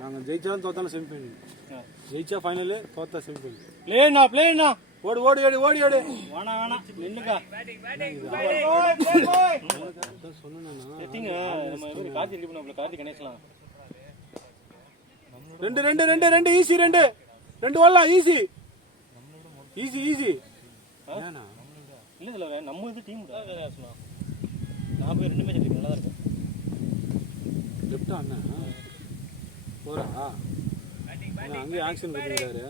நாங்கள் ஜெயிச்சாலும் தோத்தாலும் செமிஃபைனல், ஜெயிச்சா ஃபைனலு, தோத்தா செமிஃபைனல். பிளேண்ணா ஓடு ஓடி ஓடி ஓடி ஓடி வேணாம் நின்னுக்கா கார்த்தி ரெடி பண்ண கார்த்தி கணேசலாம் 2 ஈஸி 2 ஓடலாம் ஈஸி ஈஸி ஈஸி. இல்லை இதில் நம்ம இது டீம் நான் போய் 2 மேட்ச் இருக்கு நல்லா தான் இருக்கும். லெஃப்டா அண்ணா போறா அங்கேயே ஆக்ஷன் கொடுத்துருக்காரு.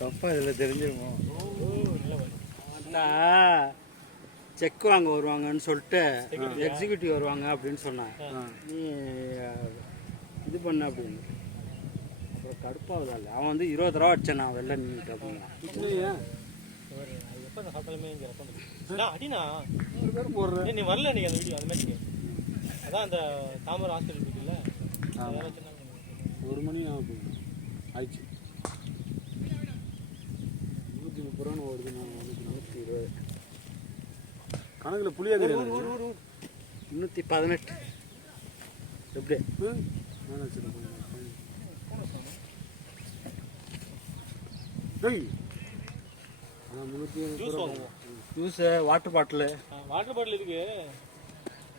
தப்பா இதில் தெரிஞ்சிருமோ அண்ணா செக் வாங்க வருவாங்கன்னு சொல்லிட்டு எக்ஸிக்யூட்டிவ் வருவாங்க அப்படின்னு சொன்னேன். நீ இது பண்ண அப்படின்னு அப்புறம் கடுப்பாகுதா இல்லை அவன் வந்து 20 ரூபா அடிச்சேன் நான் வெளில நின்றுட்டு அப்படின்னா எப்போ அந்த ஹோட்டலுமே இங்கே அடினா ஒரு பேர் போடுறேன். நீ வரல நீங்கள் அந்த வீடியோ அந்த மேட்ச்சுக்கு அதான் அந்த தாமரை ஹாஸ்பிட்டல் இருக்குல்ல 1 மணி ஆயிடுச்சு. 130 ரூபான்னு ஓடுது. நான் 120 கணக்கில் புளியா தெரியாது. 318 எப்படி ஜூஸ் வாட்டர் பாட்டில் இருக்கு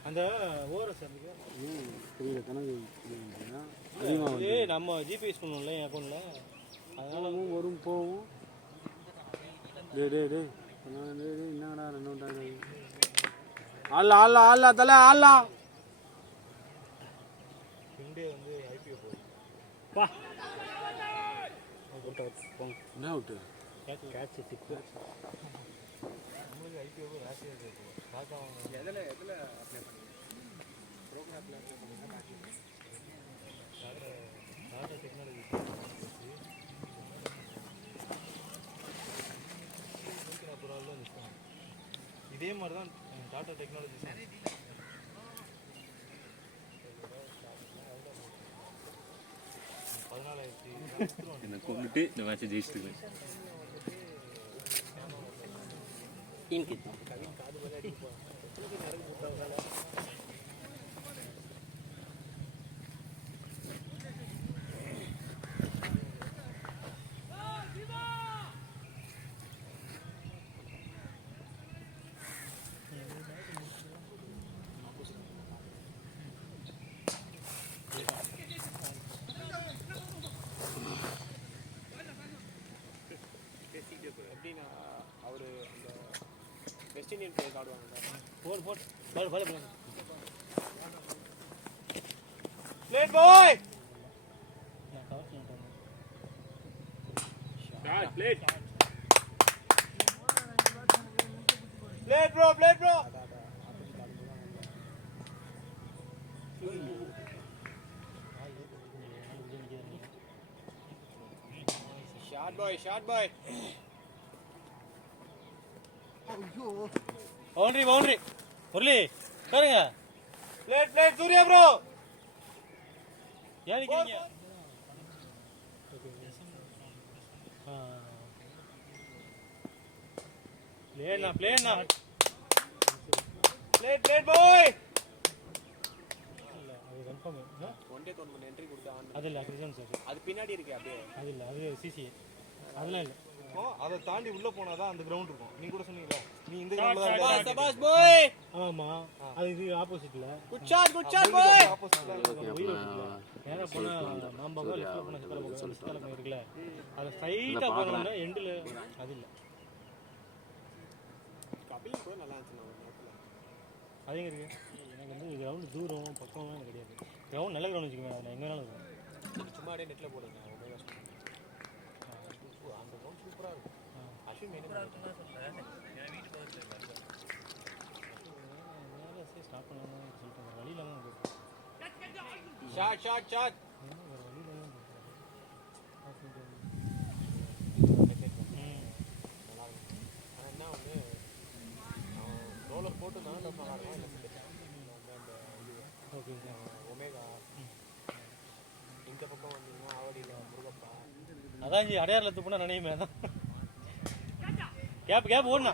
அந்த ஓரஸ் புரியல கணக்கு நம்ம ஜிபே யூஸ் பண்ணுவோம்ல என் அக்கௌண்ட்டில் அதனால வரும் போகும். என்னடா 2 ஆள்லா தலை ஆள்லாம் இந்தியா வந்து ஐபிஓ வா என்ன அவுட்டு கேட்ச் சிக்ஸ் நம்மளுக்கு ஐபிஓ ராசியாக இருக்கு பார்க்க எதில் அப்ளை பண்ணி ப்ரோக்ராமில் அப்ளை பண்ணிங்கன்னா டாடா டெக்னாலஜி இதே மாதிரி தான் டாடா டெக்னாலஜி என்னை கொண்டுட்டு இந்த மேட்சை ஜெயிச்சிட்டு எப்படின்னா அவர் அந்த வெஸ்ட் இண்டியன் பிளேயர்ஸ் ஆடுவாங்க. பிளேட் பாய் பிளேட் ப்ரோ ஷாட் பாய் பவுண்டரி முரளி பாருங்க. பிளேட் சூர்யா ப்ரோ ஏன் நிக்கிறீங்க? பிளேன்னா பிளேட் பாய் அது confirm one day tournament entry கொடுத்தா அது இல்ல கிரிசன் சார் அது பின்னாடி இருக்கு அப்படியே அது இல்ல அது சிசிஏ அதெல்லாம் இல்ல. அதை தாண்டி உள்ள போனாதான் அந்த கிரவுண்ட் இருக்கும். நீ கூட சொன்னீங்களா நீ இந்த கிரவுண்ட்ல தான் சபாஸ் பாய். ஆமா அது இது ஆப்போசிட்ல குட் ஷாட் பாய் ஆப்போசிட்ல நேரா போனா மாம்பாவோ லெஃப்ட்ல போனா சிக்கல இருக்குல அது ஸ்ட்ரைட்டா போறோம்னா எண்ட்ல அது இல்ல. கபில் கூட நல்லா இருந்துச்சு நேரத்துல அதே இருக்கு. எனக்கு வந்து கிரவுண்ட் தூரம் பக்கம்லாம் எனக்கு கிடையாது. கிரவுண்ட் நல்ல கிரவுண்ட் வச்சுக்கோங்க அது எங்க வேணாலும் இருக்கும். சும்மா அப்படியே நெட்ல போடுங்க அந்த கிரவுண்ட் சூப்பரா இருக்கும். அஸ்வின் என்ன சொல்றேன் என் வீட்டு பக்கத்துல வேற ஸ்டார்ட் பண்ணலாம்னு சொல்லிட்டு வழியில தான் ஷாட் என்ன ஒன்று ரோலர் போட்டு நான் நல்லா இருக்கும். ஓகே ஒமேகா இந்த பக்கம் வந்தீங்கன்னா ஆவடியில் முருகப்பா அதான் இங்கே அடையாரில் துப்புனா நினைவுமே தான் கேப் ஓடுனா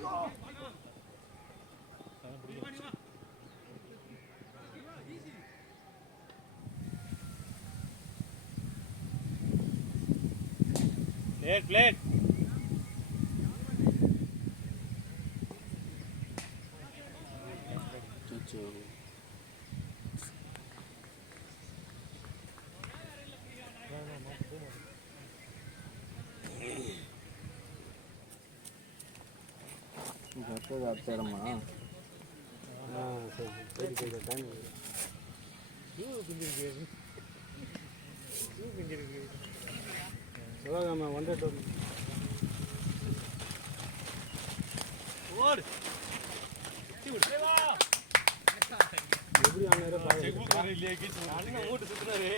பிளேட் அப்சரமா சரி சரி டைம் சிவகாம ஒன்றே டோர் ஓடு எப்படி ஆனாரு பாருங்க இல்லையா கீச்சு அண்ணன் ஓட்டு சுத்துறாரு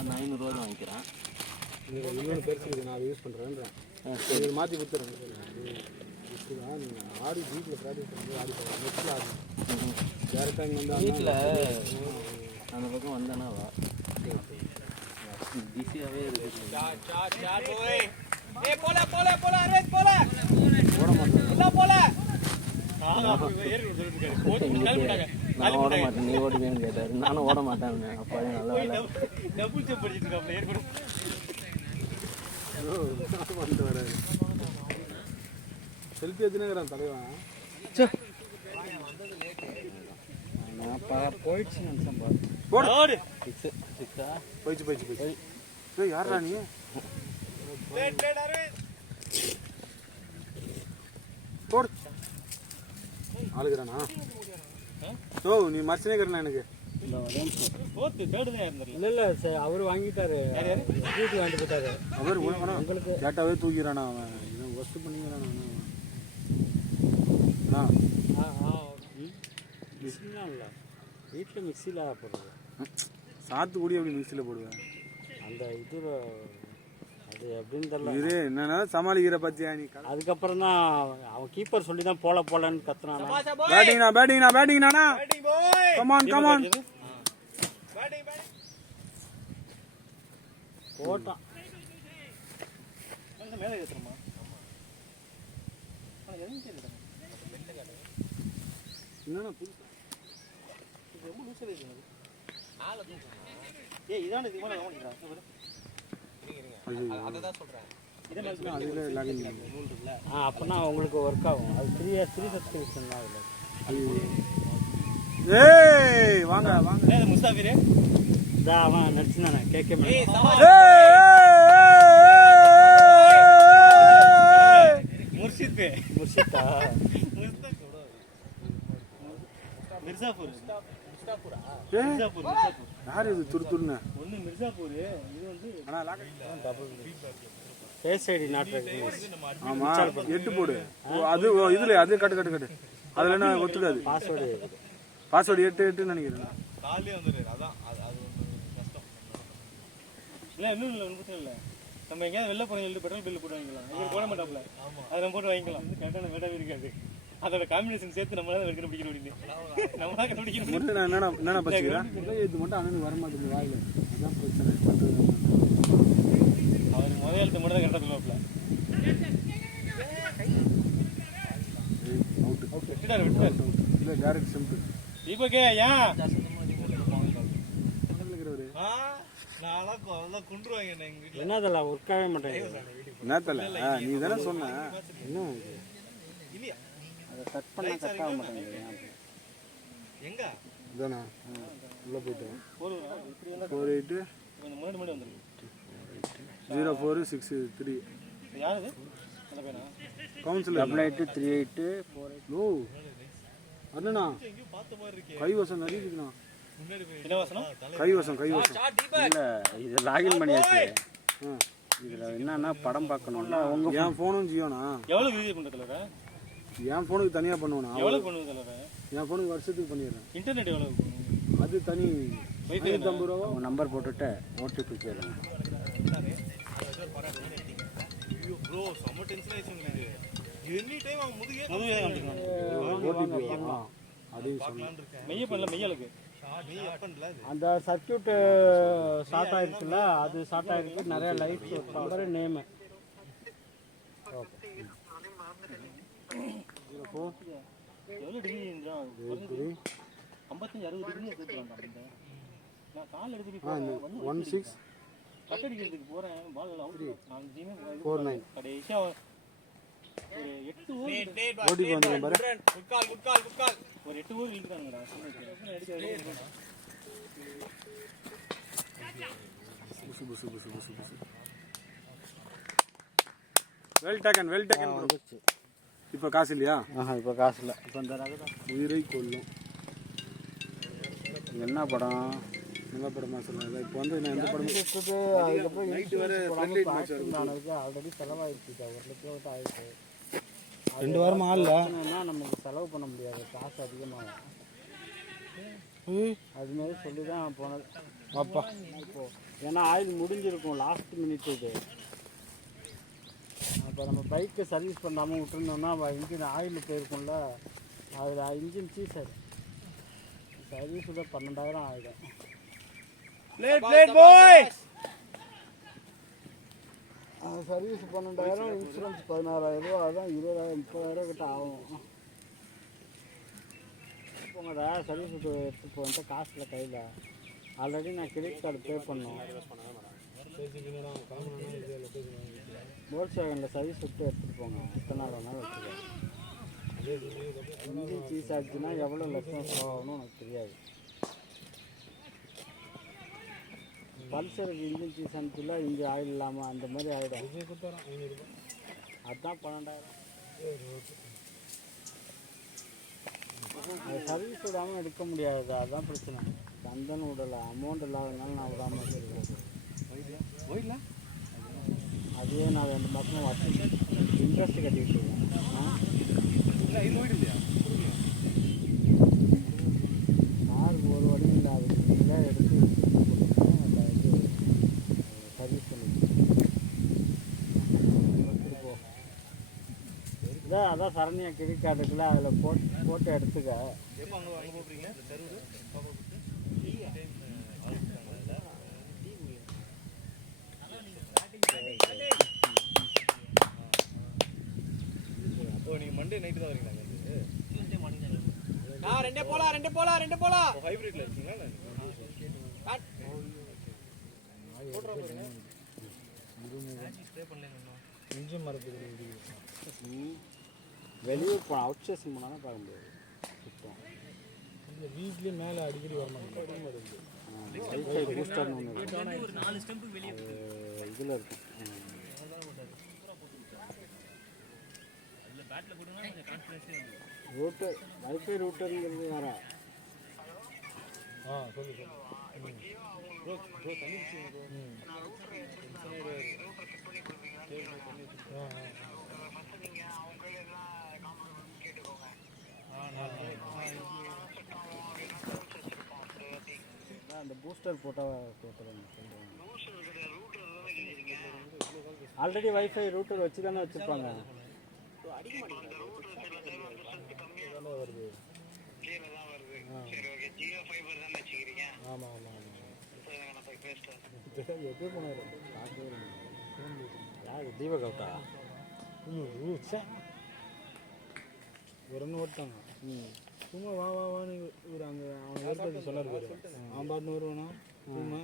நான் 500 ரூபா வாங்கிக்கிறேன் இன்னொன்று பெருசு நான் அதை யூஸ் பண்ணுறேன்றேன் இது மாற்றி கொடுத்துறேன் இதுதான் நீங்கள் ஆடி வீட்டில் ப்ராக்டிஸ் பண்ணி ஆடி போகலாம் நெக்ஸ்ட்டில் ஆடி டேரெக்டாக இங்கே வந்து வீட்டில் அந்த பக்கம் வந்தேன்னா வா பிஸியாகவே இருக்குது ஓட மாட்டேன் நான் ஓட மாட்டேன் நீ ஓடுவேன்னு கேட்டார் நானும் ஓட மாட்டேன் அப்பா நல்லா டபுள் ஜம்ப் அடிச்சிட்டு இருக்காப்ல ஏற்கனவே பண்ணிட்டு வராரு செல்ஃபி எடுத்துனேங்கிறான் தலைவன் நான் போயிடுச்சு நினச்சேன் ஓடு சிக்ஸா போயிடுச்சு ஏய் யாரா நீ போடு ஆளுகிறானா ஓ நீ மறைச்சனேக்கிறா எனக்கு ஃபோர்த்து தேர்டு தான் இருந்தாரு இல்லை இல்லை சார் அவர் வாங்கிட்டாரு டியூட்டி வாங்கிட்டு போயிட்டாரு அவர் உங்களுக்கு கேட்டாவே தூக்கிறானா அவன் இவன் ஒஸ்ட் பண்ணிக்கிறானா மிக்சிலாம் இல்லை வீட்டில் மிக்சியில் போடுறது சாத்துக்குடி அப்படி மிக்சியில் போடுவேன் அந்த இது அது எப்படின்னு தெரியல இரு என்னன்னா சமாளிக்கிற பத்தியா நீ அதுக்கப்புறம் தான் அவன் கீப்பர் சொல்லி தான் போலன்னு கத்துனானா பேட்டிங்னா கமான் போட்டான் மேலே ஏற்றுறமா என்னன்னா புதுசா ரொம்ப லூசாக இருக்குது ஏய் இதான இதுமான கவனிக்கிறான் அதை சொல்கிறேன் அதில் லாகின் அப்போனா உங்களுக்கு ஒர்க் ஆகும் அது த்ரீ சப்ஸ்கிரிப்ஷன் தான் அதில் ஏய் வாங்க முஸ்தாபிரே இதான் அவன் நடிச்சுதானே கேட்க முர்ஷிதா மிர்சாப்பூர் யார் இது துருத்துருன்னு ஒன்று மிர்சாப்பூர் இது வந்து ஃபேஸ் ஐடி நாட் ஆமா 8 போடு அது இதுல அது கட்டு அதுல என்ன ஒத்துக்காது பாஸ்வேர்டு 8 நினைக்கிறேன் காலையே வந்துடுறாரு அதான் அது கஷ்டம் இல்லை இன்னும் இல்லை ஒன்றும் இல்லை நம்ம எங்கேயாவது வெளில போன சொல்லிட்டு பெட்ரோல் பில்லு போட்டு வாங்கிக்கலாம் இங்கே போட மாட்டாப்ல அதை நம்ம போட்டு வாங்கிக்கலாம் கரெக்டான வேடாவே இருக்காது அதோட காம்பினேஷன் சேர்த்து நம்மளால வெறுக்க பிடிக்கணும் அப்படின்னு நம்மளா கண்டுபிடிக்கணும் என்னென்ன பச்சுக்கிறேன் இது மட்டும் அண்ணனுக்கு வர மாட்டேங்குது வாயில அதான் பிரச்சனை அவருக்கு முதல் எழுத்து மட்டும் தான் கரெக்டாக சொல்லுவாப்ல இல்லை டேரக்ட் சிம்பிள் தீபக்கே ஏன் என்னதில்ல ஒர்க்காகவே மாட்டேங்குது என்னத்தல நீ தானே சொன்ன என்ன அதை கட் பண்ண கட் ஆக மாட்டேங்குது எங்க இதானா உள்ளே போயிட்டேன் 48 0463 யாரு கவுன்சிலர் 8838 ஓ அண்ணா கைவசம் நிறைய இருக்குண்ணா கைவசம் இல்லை இது லாகின் பண்ணியாச்சு இதில் என்னன்னா படம் பார்க்கணும்னா உங்கள் என் ஃபோனும் ஜியோண்ணா எவ்வளோ யூஸ் பண்ணுறதுல என் ஃபோனுக்கு தனியாக பண்ணுவேண்ணா எவ்வளோ பண்ணுவதில்ல என் ஃபோனுக்கு வருஷத்துக்கு பண்ணிடுறேன் இன்டர்நெட் எவ்வளோ அது தனி 550 ரூபா உங்கள் நம்பர் போட்டுட்டு ஓடிபி கேளுங்க ப்ரோ செம்ம டென்ஷன் ஆயிடுச்சு எனி டைம் அவன் முதுகே ஓடிபி அப்படின்னு சொன்னேன் மெய்ய பண்ணல மெய்யலுக்கு அந்த சர்க்கியூட் ஸ்டார்ட் ஆயிருக்குல்ல அது ஸ்டார்ட் ஆயிருக்கு நிறைய லைட்ஸ் நம்பர் நேமு எவ்வளோ டிகிரி 55 60 டிகிரி கால் எடுத்துட்டு 16 கட் அடிக்கிறதுக்கு போறேன் பால் அவுட் அங்கேயுமே 49 கடைசியா ஒரு 8 ஓவர் ஓடி வந்துரும் பாரு குட் கால் ஒரு 8 ஓவர் வீழ்றாங்கடா புசு வெல் டேக்கன் வந்துச்சு. இப்போ காசு இல்லையா இப்போ காசு இல்லை. இப்போ இந்த ரகை உயிரை கொல்லும் என்ன படம் நல்ல படமா சொல்லுங்க. இப்போ வந்து நான் எந்த படம் அதுக்கப்புறம் நைட்டு வர ஆல்ரெடி செலவாயிடுச்சு. 1 லட்சம் விட்டு ஆயிடுச்சு. 2 வாரமா ஆள்ல நமக்கு செலவு பண்ண முடியாது, காசு அதிகமாகும். அது மாதிரி சொல்லி தான் போனது அப்பா. இப்போ ஏன்னா ஆயில் முடிஞ்சிருக்கும், லாஸ்ட் மினிட் இது. இப்போ நம்ம பைக்கை சர்வீஸ் பண்ணாமல் விட்டுருந்தோம்னா இன்ஜின் ஆயில் போயிருக்கும்ல, அதில் இன்ஜின் சீசர் சர்வீஸ் கூட 12,000 ஆகிடும். சர்வீஸ் 12,000, இன்சூரன்ஸ் 16,000, அதான் 20,000 30,000 கிட்ட ஆகும். போங்கடா சர்வீஸ் எடுத்து போகிற காசில் கையில் ஆல்ரெடி நான் கிரெடிட் கார்டு பே பண்ணோம். போல்ஸ்வாகனில் சர்வீஸ் விட்டு எடுத்துகிட்டு போங்க, எத்தனை நாள் வேணாலும் வச்சுக்கோங்க. இன்ஜின் சீஸ் ஆச்சுன்னா எவ்வளோ லட்சம் செலவாகணும் எனக்கு தெரியாது. பல்சருக்கு இன்ஜின் சீஸ் அனுப்பிச்சுல இங்கே ஆயில் இல்லாமல் அந்த மாதிரி ஆகிடும். அதுதான் 12,000. அது சர்வீஸ் விடாமல் எடுக்க முடியாது, அதுதான் பிரச்சனை. சந்தன் விடலை, அமௌண்ட் இல்லாததுனால நான் விடாமல் வச்சுருக்கேன். அதே நான் 2 மாதமாக வச்சு இன்ட்ரெஸ்ட் கட்டிக்கிட்டு இருக்கேன். காருக்கு ஒரு வழியும் இல்லை, அது நீங்களே எடுத்து சர்வீஸ் பண்ணிப்போம். இதான் அதான் சரண்யா கிரெடிட் கார்டு இருக்குல்ல, அதில் போட்டு எடுத்துக்க. நீங்க மண்டே நைட் தான் வரீங்களா? ரெண்டே போலாம் ஹைபிரிட்ல இருக்கீங்களா? இன்ஜின் மரத்து வெளியூர் போனால் அவுட் ஸ்டேஷன் போனால் தான் பார்க்க முடியாது. சுத்தம் இந்த வீட்லேயே மேலே அடிக்கடி வர மாட்டேங்குது. வைஃபை பூஸ்டர்னு ஒன்று இதில் இருக்கும். ரூட்டர் வைஃபை ரூட்டருங்கிறது வேறு. சொல்லு அந்த பூஸ்டர் போட்டால் கேட்குறேன். ஆல்ரெடி வைஃபை ரூட்டர் வச்சு தானே வச்சுருப்பாங்க. வருது. ஆமாம் எப்படி போனார் யார் தீபகவுட்டா? ஒரு ஒன்று ஓட்டாங்க. சும்மா வான்னு இவர் அங்கே அவன் ஏற்படுத்தி சொன்னார் பாரு, அவன் பாட்டுன்னு வருவானா சும்மா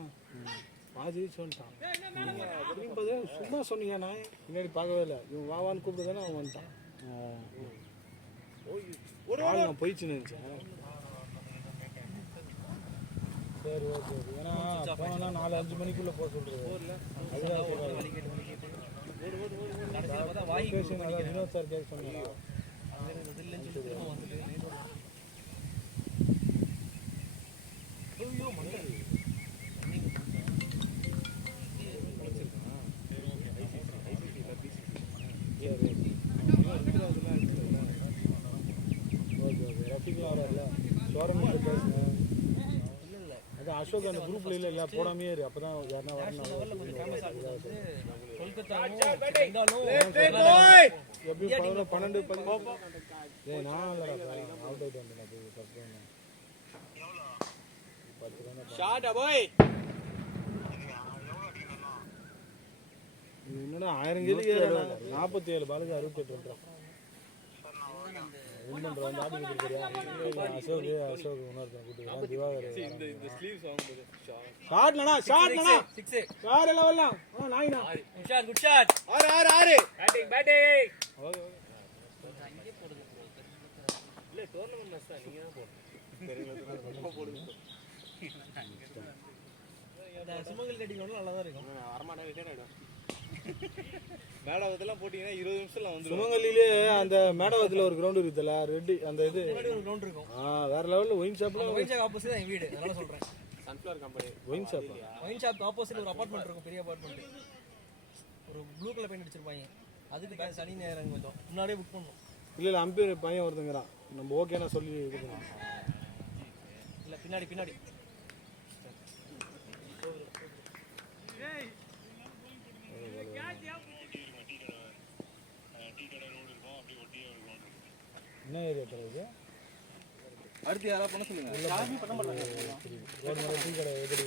பாதி சொல்லிட்டான். சும்மா சொன்னீங்க, நான் பின்னாடி பார்க்கவே இல்லை. இவன் வாவான்னு கூப்பிட்டு அவன் வந்துட்டான். நான் போயிடுச்சுன்னு நினச்சேன். சரி ஓகே. ஏன்னா போனா 4-5 மணிக்குள்ளே போக சொல்கிறது. அதுதான் வினோத் சார் கேட்க சொன்னாங்க. அது அசோக் அந்த குரூப்ல இல்ல போடாமே இரு, அப்பதான் யாருன்னா வரணும். எப்படி 12 நான் இல்லடா அவுட் ஆயிட்டு வந்தேன். என்னடா 1000 கேள்வி 47 பாலுக்கு 68 ரன். வின் பண்ணுறோம் வந்து ஆடி கொடுத்துருக்கியா அசோக் இன்னொருத்தன் கூப்பிட்டு திவாகர் இந்த ஸ்லீவ்ஸ் வாங்கும்போது ஷாட்லண்ணா சிக்ஸ் வேற லெவல்லாம் நாயினா குட் ஷாட் 6 பேட்டிங் இல்ல டோர்னமென்ட் மேட்ச் தான் நீங்க தான் போடுங்க சுமங்கல் கட்டிங் நல்லா தான் இருக்கும் அரமாடா ரிட்டையர் ஆயிடும் மேடவத்தெல்லாம் போட்டீங்கன்னா 20 நிமிஷத்துல வந்துரும் சுமங்கலிலே அந்த மேடவத்தில் ஒரு கிரவுண்ட் இருக்குதுல்ல ரெட்டி அந்த இது ஒரு கிரவுண்ட் இருக்கும் வேற லெவலில் ஒயின் ஷாப்ல ஒயின் ஷாப் ஆப்போசிட் தான் என் வீடு அதனால சொல்றேன் sunflower company wine shop wine shop opposite ஒரு அபார்ட்மெண்ட் இருக்கும் பெரிய அபார்ட்மெண்ட் ஒரு ப்ளூ கலர் பெயிண்ட் அடிச்சிருப்பாங்க அதுக்கு பேர் சனி நேரம் கொஞ்சம் முன்னாடியே புக் பண்ணணும் இல்லை அம்பையர் பையன் ஒருத்தங்கிறான் நம்ம ஓகேனா சொல்லி கொடுக்கணும் இல்லை பின்னாடி என்ன ஏரியா தரது அடுத்து யாரா பண்ண சொல்லுங்க யாருமே பண்ண மாட்டாங்க ஒரு டீ கடை எப்படி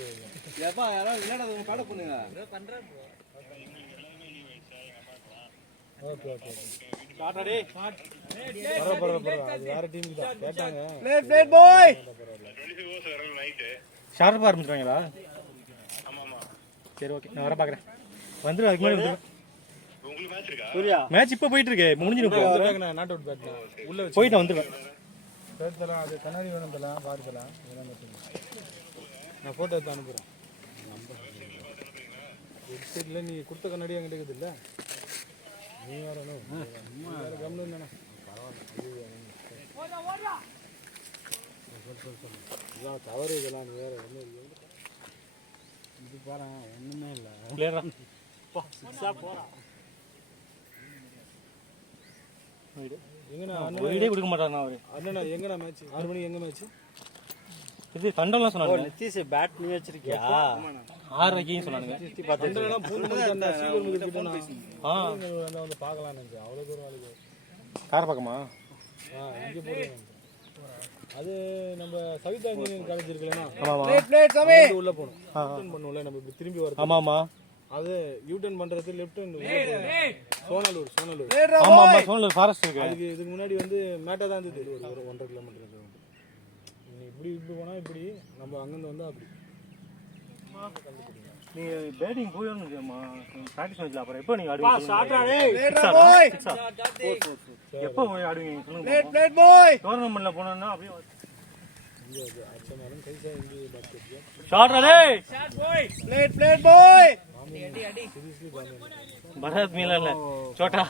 ஏப்பா யாராவது விளையாடாத காட பண்ணுங்க பண்றேன் ஓகே டாடா டே பரவாயில்ல அது வேற டீமுக்கு தான் கேட்டாங்க பிளேட் பாய் ஷார்ப்பாக ஆரம்பிச்சிருவாங்களா? சரி ஓகே நான் வர பார்க்குறேன். வந்துடும் அதுக்கு முன்னாடி சூர்யா மேட்ச் இப்போ போயிட்டு இருக்கு முடிஞ்சிடும். இப்போ நாட் அவுட் பேட் உள்ள வச்சு போயிட்டு வந்துடுவேன். பேர்த்தலாம் அது கண்ணாடி வேணும் தலாம் பார்க்கலாம் நான் ஃபோட்டோ எடுத்து அனுப்புகிறேன். வெப்சைட்டில் நீ கொடுத்த கண்ணாடி என்கிட்ட இருக்குது இல்லை நீ வரணும் வேறு கம்னு தானே இதெல்லாம் தவறு இதெல்லாம் வேறு ஒன்றும் இது பாரு ஒன்றுமே இல்லை வீடியோ கொடுக்க மாட்டாங்க அவரு. அண்ணா எங்கண்ணா மேட்ச் 6 மணிக்கு எங்கே மேட்ச் இது தண்டம்லாம் சொன்னாங்க. நிதிஷ் பேட் நீ வச்சிருக்கியா? 6:30 சொன்னாங்க. வந்து பார்க்கலாம் அவ்வளோ தூரம் வேலைக்கு கார பக்கமா இங்கே போடுவோம். அது நம்ம சவிதா இன்ஜினியரிங் காலேஜ் இருக்குல்லண்ணா ஆமாம் உள்ள போகணும் யூட்டர்ன் பண்ணுவோம்ல நம்ம இப்படி திரும்பி வரோம். ஆமாம் ஆமாம் அது யூட்டர்ன் பண்ணுறது லெஃப்ட் சோனலூர் ஆமாம் ஆமாம் சோனலூர் ஃபாரஸ்ட் இருக்கு. அதுக்கு இதுக்கு முன்னாடி வந்து மேட்டாக தான் இருந்தது ஒரு 1.5 கிலோமீட்டர். இப்படி போனால் இப்படி நம்ம அங்கேருந்து வந்தால் அப்படி நீ பேட்டிங் போயிடணுமா ப்ராக்டிஸ் மேட்ச்ல அப்புறம் எப்போ நீங்கள் ஆடுவீங்க? எப்போ போய் ஆடுவீங்க சொல்லுங்க. டோர்னமெண்ட்ல போனோம்னா அப்படியே இங்கே அர்ச்சனாலும் கைசா இங்கே பாஸ்கெட் பிளேட் பாய் சீரியஸ்லி பரத் மீல இல்ல छोटा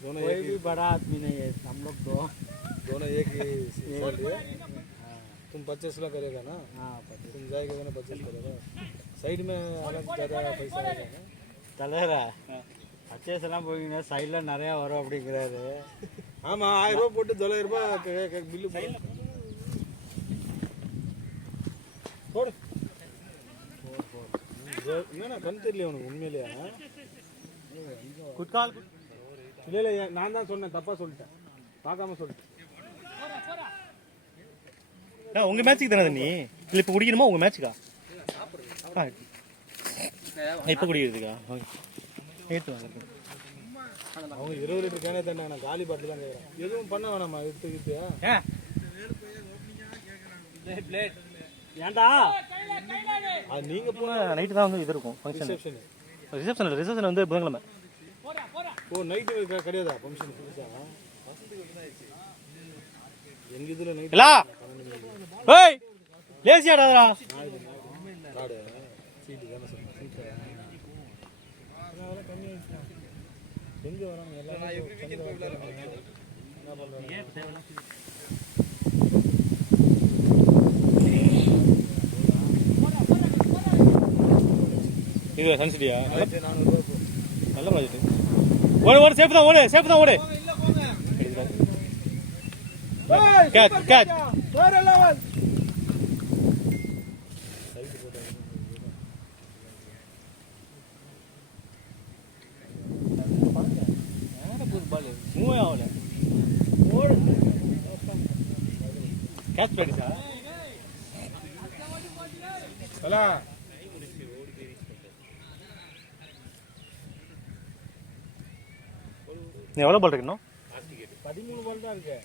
कोई भी बड़ा आदमी नहीं है हम लोग तो दोनों एक ही सैलरी है. तुम 25 लाख करेगा ना? हाँ तुम जाएगा ना 25 करेगा. साइड में अलग ज़्यादा पैसा आएगा ना? தலைவரா பர்ச்சேஸ் எல்லாம் போவீங்க சைடில் நிறையா வரும் அப்படிங்கிறாரு. ஆமாம் 1000 ரூபா போட்டு 900 ரூபாய் பில்லு போடு. என்னண்ணா கண் தெரியல உனக்கு உண்மையிலேயே? குட்கால் இல்லை இல்லை நான் தான் சொன்னேன் தப்பாக சொல்லிட்டேன் பார்க்காம சொல்லிட்டேன். உங்க மேட்ச்சுக்கு தானே நீ இல்லை இப்போ குடிக்கணுமா உங்க மேட்ச்சுக்கா? இப்போ குடிக்கிறதுக்கா? எடுத்து வாங்க. அவங்க 20 லிட்டர் கேனே தானே நான் காலி பாட்டில் தான் கேட்குறேன். எதுவும் பண்ண வேணாமா எடுத்து ஏன்டா அது நீங்கள் போன நைட்டு தான் வந்து இது இருக்கும் ஃபங்க்ஷன். ரிசப்ஷன் வந்து புதன்கிழமை. ஓ நைட்டு கிடையாதா ஃபங்க்ஷன் புதுசாக? எங்கள் இதில் நைட் ஏய் லேசி ஆடாதடா. கார்டு சீட்டு தானே சொன்னேன் சீட்டு அதெல்லாம் கம்மி ஆகிடுச்சு. எங்கே வராங்க எல்லாம் என்ன பண்ணுறாங்க? இது சன்சிட்டியா? 400 ரூபா நல்ல ப்ராஜெக்ட். ஓடு சேஃப் தான் ஓடு. கேட்ச் வேற லெவல். மூவே ஆகல. கேட்ச் ப்ராக்டிஸா? ஹலோ நீ எவ்வளோ பால் இருக்கணும்? 13 பால் தான் இருக்கு.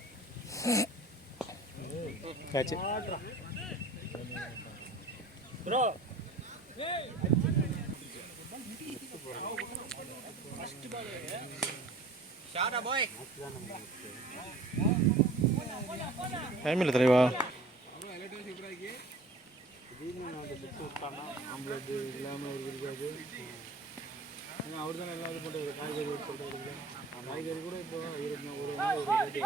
கேட்ச் ப்ரோ டைம் இல்லை தலைவா. ஆம்பளை இல்லாமல் ஒரு இருக்காது. ஏன்னா அவர் தானே எல்லாம் இது பண்ணுறது. காய்கறி சொல்கிறது காய்கறி கூட இப்போ ஒரு நாள் ஒரு ரேட்டு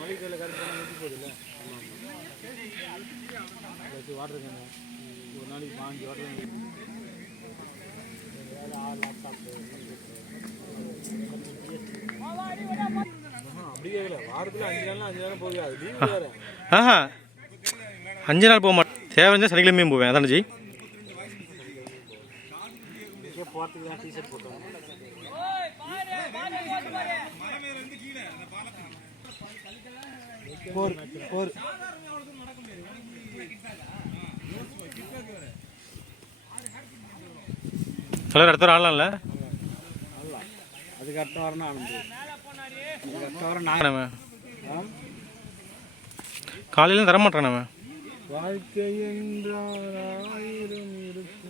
மளிகையில் கரெக்ட் பண்ண நிறுத்தி போகுதுல்ல. வாட்டர் கேனு ஒரு நாளைக்கு 5 வாட்டர் கேன் வேறு 6 லேப்டாப்பு அப்படியே இல்லை. வாரத்தில் 5 நாள் போகுது. அது லீவு வேறு. ஆஹா 5 நாள் போக மாட்டேன். தேவைஞ்சா சனிக்கிழமையும் போவேன். அதானே ஜி? போகிறதுக்கு தான் டிஷர்ட் போட்டோம். தலைவர் அடுத்த வாரம் ஆடலாம்ல? அதுக்கு அடுத்த வாரம் தான் ஆனது. அதுக்கு அடுத்த வாரம் நம்ம காலையில தர மாட்டான். நம்ம வாழ்க்கை என்றால் 1000 இருக்கும்.